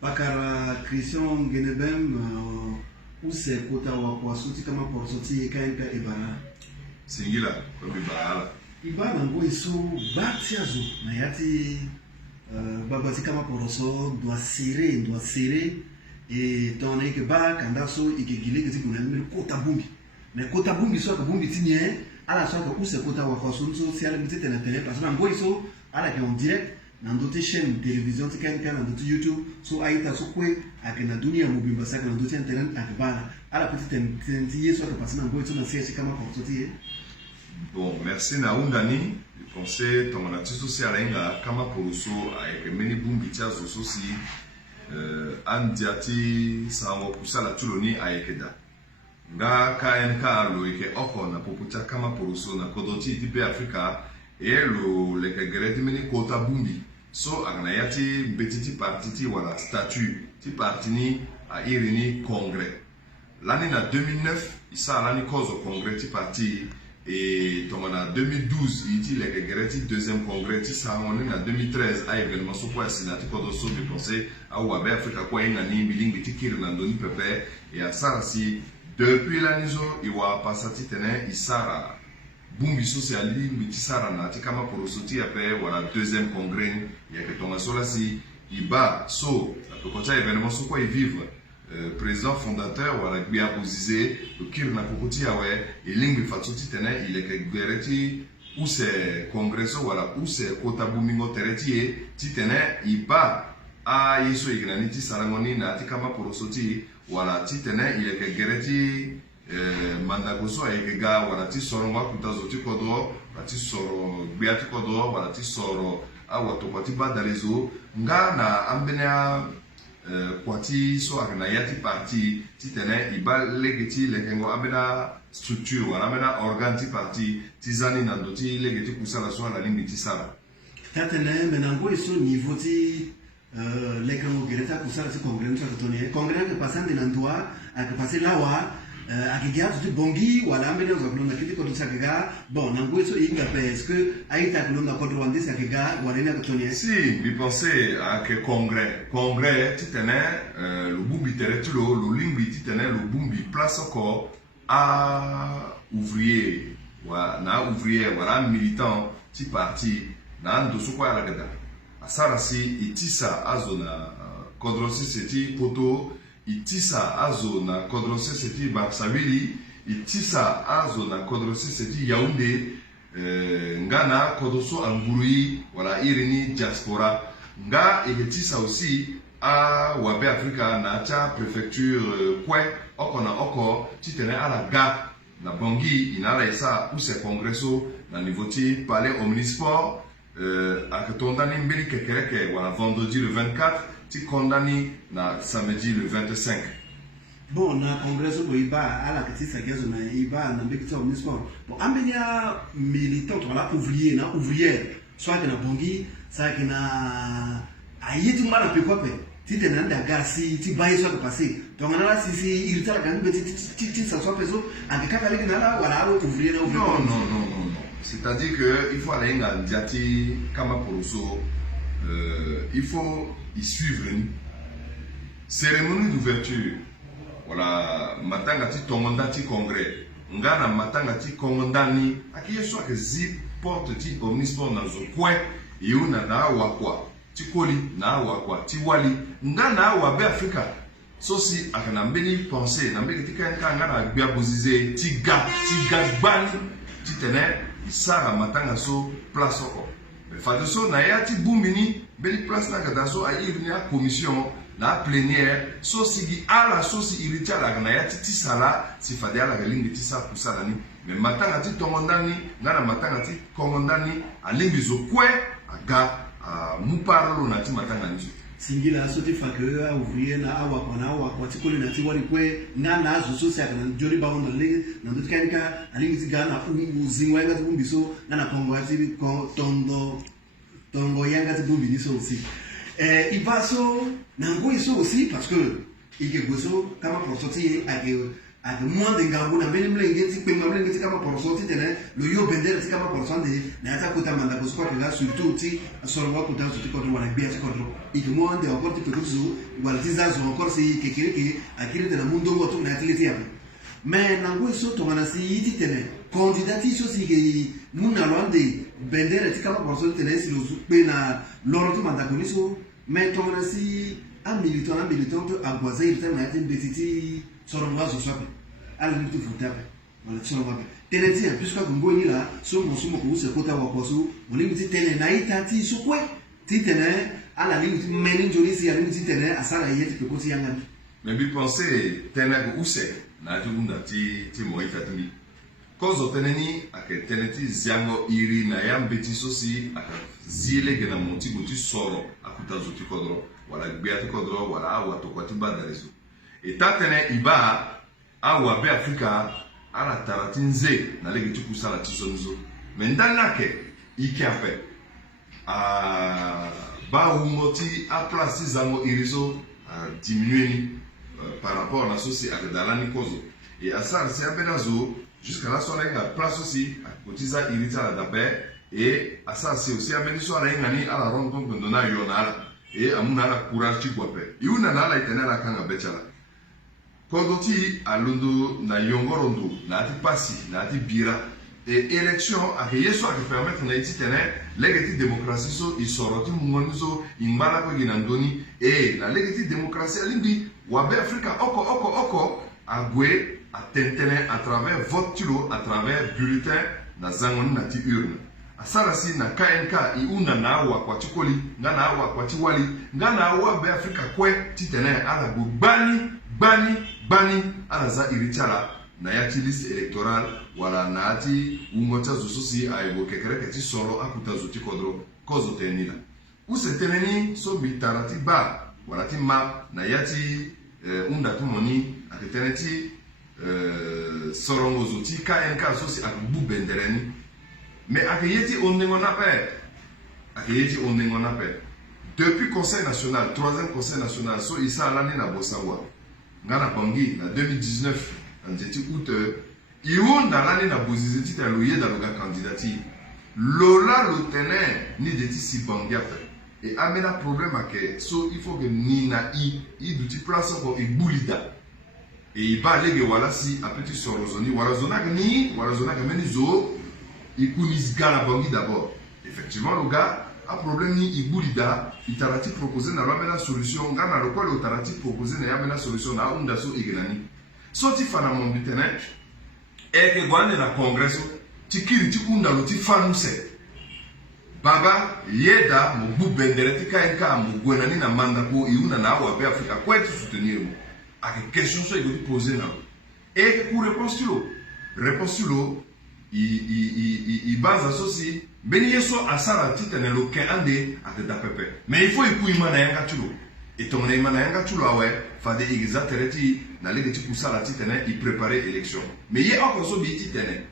Pakara Christian Genebem use kota wa kwa suti kama por suti ikaenka ibara. Singila kwa ibara. Ibara ngo isu batiazo na yati babati kama poroso doit serrer et ton que ba kanda so ikigile kiti kuna mimi kota bumbi. Mais kota bumbi so ka bumbi tinye ala so ka use kota wa kwa suti so si ala bitete na télé parce que ngo iso ala ke en direct dans d'autres chaînes de télévision tikanga dans d'autres YouTube so aita so kwe akina dunia mubimba saka dans d'autres internet akbala ala petite ntiye so ka pasina ngo iso na siachi kama kwa suti. Bon, merci na undani. Je pensais ton artiste aussi à l'inga kama poroso avec meni bumbi tia zo si andiati sango kusala tuloni ayekeda. Nga KNK lo ike oko na popucha kama poroso na kodoti tipe Afrika e lo leke gereti meni kota bumbi. So agna yati mbetiti partiti wala statut ti partini a irini congrès. L'année na 2009 isa l'année cause au congrès ti parti. Et donc en 2012, il est le deuxième congrès, ça on est en 2013, à événement sur quoi c'est notre code de penser à Ouabe Africa quoi il y a ni bilingue qui est dans le peuple et à ça aussi depuis l'année il va passer titane isara bumbi socialisme bitisara na tikama pour sortir après voilà deuxième congrès il y a que ton là si il bat so quand ça événement sur quoi il vivre président fondateur wala gbi abuzise okir na kokoti yawe ilingi fatuti tene ile ke gereti ou c'est congrès wala ou c'est kota bumingo tereti titene iba a yeso ignaniti sarangoni na tikama porosoti wala titene ile ke gereti mandagoso ayega wala ti soro wa kutazo ti kodo ti soro gbi ati kodo wala ti soro awato kwati badalezo nga na ambenia kwati so akana yati parti titene iba legeti lekengo amena structure wala amena organ ti parti tizani nandoti legeti kusala so ala lingi tisara tatene menango iso niveau ti lekengo gereta kusala ti congrès so tonie congrès que passande nandwa ak passer lawa akigia tu bongi wala amena zo kulonda kiti ko tsakaga bon nango iso inga est-ce que aita kulonda ko rwanda sakaga wala na tonie si bi penser à que congrès titene le bumbi teretulo le limbi titene le bumbi place encore à ouvrier wala militant ti parti na ndo so kwa la gada asara si itisa azona kodrosi seti poto itisa azo na kodrosi seti Barsabili itisa azo na kodrosi seti Yaoundé ngana kodoso angurui wala irini diaspora nga itisa aussi a Ouabe Africa na cha préfecture kwe okona oko titene ala ga na bongi inala isa use congresso na niveau ti palais omnisport akatondani mbeli kekereke wala vendredi le 24 ti kondani na samedi le 25. Bon, na congresso ko iba ala kitisa kezo na iba na mbeki omnisport. Bon, ambenia militant wala ouvrier na ouvrière soit na bongi ça que na ayiti mala pe kwape ti tenanda gasi ti baye so passer donc na si il t'a gagné petit ça soit peso avec kaka leki na wala ouvrier na ouvrier. Non. C'est-à-dire que il faut aller dans diati kama poroso il faut y suivre une cérémonie d'ouverture voilà matanga ti tongonda ti congrès ngana matanga ti kongondani akiyeso ke zi porte ti omnisport na zo kwe yuna na wakwa ti koli na wakwa ti wali ngana Ouabe Africa so si akana mbeni penser na mbeki ti kan ngana gbia bozize ti ga bani ti tene isara matanga so place oko fade so na ya ti bumbini beli place na kada so a irni a commission na plénière so sigi ala so si iriti ala na ya ti sala si fade ala lingi ti sa kusala ni mais matanga ti tongondani ngana matanga ti kongondani a lingi zo kwe aga muparlo na ti matanga ni singila so ti fake a ouvrier na awa ti koli na ti wali kwe na zo so sa kana jori ba on le na ndo kanika alingi ti gana uzingwa nga ti bumbi so na kongo ati ko tongo yanga ti bumbi ni so aussi il va so nango iso aussi parce que il que goso kama pour sortir avec ak moins de ngambu na mbele mlenge ti pe mlenge ti kama poroso ti tene lo yo bendere ti kama poroso de na ata kota manda ko squat là surtout ti soro wa kota ti ko wala bia ti ko ik moins de encore ti pe ko zo wala ti za zo encore si kekere ke akiri de na mundo ngoto na atleti ya mais nango so to mana si ti tene candidati so si ke muna lwande bendere ti kama poroso tene si lo pe na loro to manda ko ni so mais to mana si un militant to agwaza il tane na ti betiti soro mwa zo swape ala ni tu futape wala soro mwa teneti en plus ka ngoni la so mo ko se kota wa koso moni mti tene na itati so kwe ti tene ala ni mti meni njoli si ala mti tene asara yeti pe koti yanga mais bi penser tene ko use na jugunda ti mo ifatumi kozo tene ni ake teneti ziango iri na yambeti so si aka zile gena monti go ti soro akuta zo ti kodro wala gbe ti kodro wala awa to kwati badareso etatene iba awa be Afrika ala taratinze na legi tuku sala tisonzo mendana ke ikape ba umoti a place zango irizo diminuer par rapport na soci avec dalani kozo et asar c'est abenazo jusqu'à la soirée la place aussi à cotiza irita la dabe et asar c'est aussi abenazo ala ngani ala rongo ndona yonala et amuna la courage chikwape yuna na la itenela kanga bechala Kodoti a londo na yongorondo na ati pasi na ati bira et élection a yeso a permettre na iti tene legati démocratie so isoroti mungonizo imbala ko ginandoni et la legati démocratie alimbi wabe Afrika oko agwe a tentene à travers vote tilo à travers bulletin na zangoni na ti urne asarasi na KNK iuna na awa kwa chikoli ngana awa kwa chiwali ngana awa be Afrika kwe titene ala go bani alaza iritala na yati liste électorale wala na ati umota zososi aibo kekere keti solo akuta zoti kodro kozo tenila use teneni so bitarati ba wala ti map na yati unda tumoni aketeneti sorongo zoti KNK sosi akubu bendereni mais akeyeti ondengo nape depuis conseil national troisième conseil national so isa l'année na bosawa ngana bangi na 2019 en jeti août iwo na l'année na bozizeti ta loye da loga candidati lola lotene ni jeti si bangi après et amena problème ake so il faut que ni na i duti place ko ibulida et iba lege wala si apeti sorozoni wala zona meni zo ikunis gala bangi d'abord effectivement le gars a problème ni ibulida itarati proposé na la solution ngana le quoi le tarati proposé na yamena solution na unda so igenani so ti fana mon bitene e ke gwane na congresso ti kiri ti unda lo ti fanuse baba yeda mo bu bendere ti kainka mo gwenani na manda ko iuna na wa be Afrika ko ti soutenir mo a que question so ego ti poser na e ku réponse lo i base sosi beni yeso asara titene lo ke ande ateda pepe mais il faut ikuima na yanga chulo et ton na yanga chulo awe fade exatereti na lege ti kusala titene i préparer élection mais ye okoso bi titene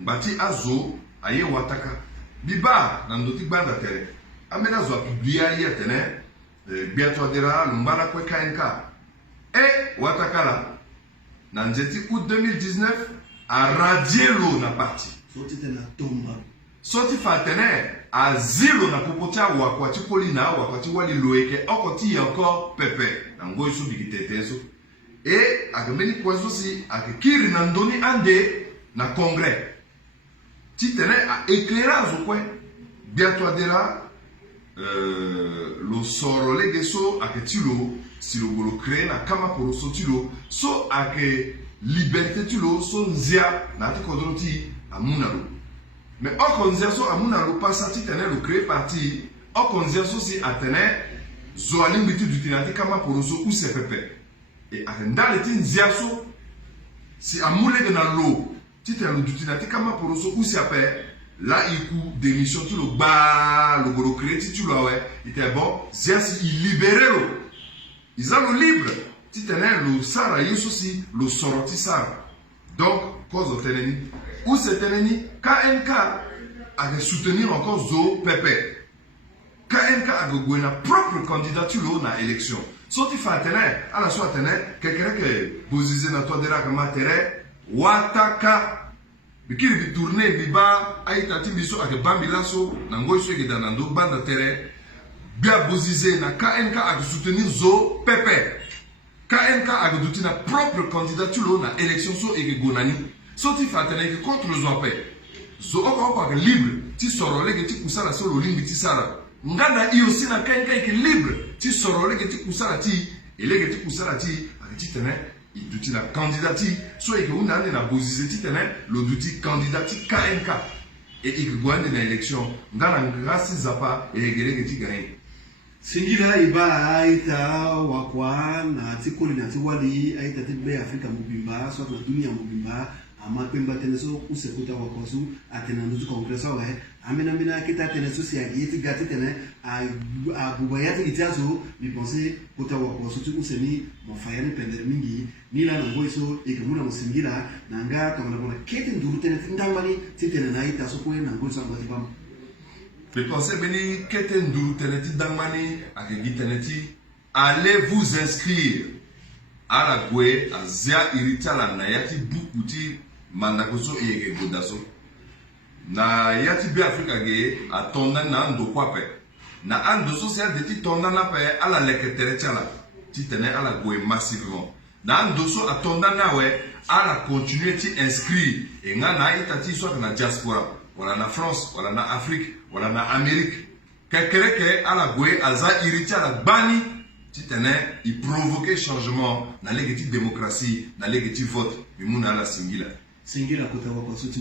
mbati azo aye wataka biba na ndoti banda tere amena zo publier ye tene bientôt dira lumbala ko KNK et watakala na njeti août 2019 a radier l'eau na parti. Soti fatene a zero na popotia wakwati polina wakwati wali loeke okoti encore pepe na ngoy so bigitetezo et akameni kwazo si akikiri na ndoni ande na congrès titene a éclairage quoi bientôt adera lo soro legeso aketilo si lo golo créer na kama pour sotilo so ake liberté tulo so nzia na ti kodroti amunalo mais okonzia so amunalo pasati tene lo créer parti okonzia so si atene zo alimbiti dutinati kama poroso ou sepepe et ndale ti nzia so si amule de na lo ti tene lo dutinati kama poroso ou sepe là iku démission tu lo ba lo golo créer ti tulo awe ite bon zia si il libéré ils ont le libre titene lo sara yeso si lo soroti sara donc cause de teneni ou c'est teneni KNK a soutenir encore zo pepe KNK a gagné propre candidature na élection so ti fa tene ala so tene kekere ke bozize na to dera kama tere wataka bikiri bi tourner bi ba aita ti biso ake bambila so na ngoi so ke danando banda tere bia bozize na KNK a soutenir zo pepe KNK a douté na propre candidature na élection so et gonani so ti fa tene ke contre zo pe zo oko libre ti sorole ke ti kusala so lo limbi ti sala ngana i aussi na KNK ke libre ti sorole ke ti kusala ti elege ti kusala ti a ti tene i douté na candidature so et que una na bozize ti tene lo douté candidature KNK et i gwande na élection ngana ngasi zapa elege ti gagner Singila iba aita wakwa na tikoli na tiwali aita tibe Afrika mubimba so na dunia mubimba ama pemba teneso usekuta wakosu atena nduzu kongresa we amena kita teneso si agiti gati tene abubayati itiazo mi penser kota wakosu tu useni mofayani pender mingi nila na ngoiso ikemuna musingila nanga tongana kete nduru tene ndangani titene na ita so ko na ngoiso ngati Je pensais venir qu'était ndou teneti dangmani akegi teneti allez vous inscrire à la gwe azia iritala na yati bukuti mandakoso yege godaso na yati bi Afrika ge atonda na ndo kwape na ando so se adeti tonda na pe ala leketere chala ti tene ala gwe massivement na ando so atonda na we ala continuer ti inscrire et ngana itati so na diaspora wala na France wala na Afrique wala na Amérique kekereke ala gwe aza iriti ala bani ti tene i provoquer changement na legiti démocratie na legiti vote mimuna ala singila kota wakosu ti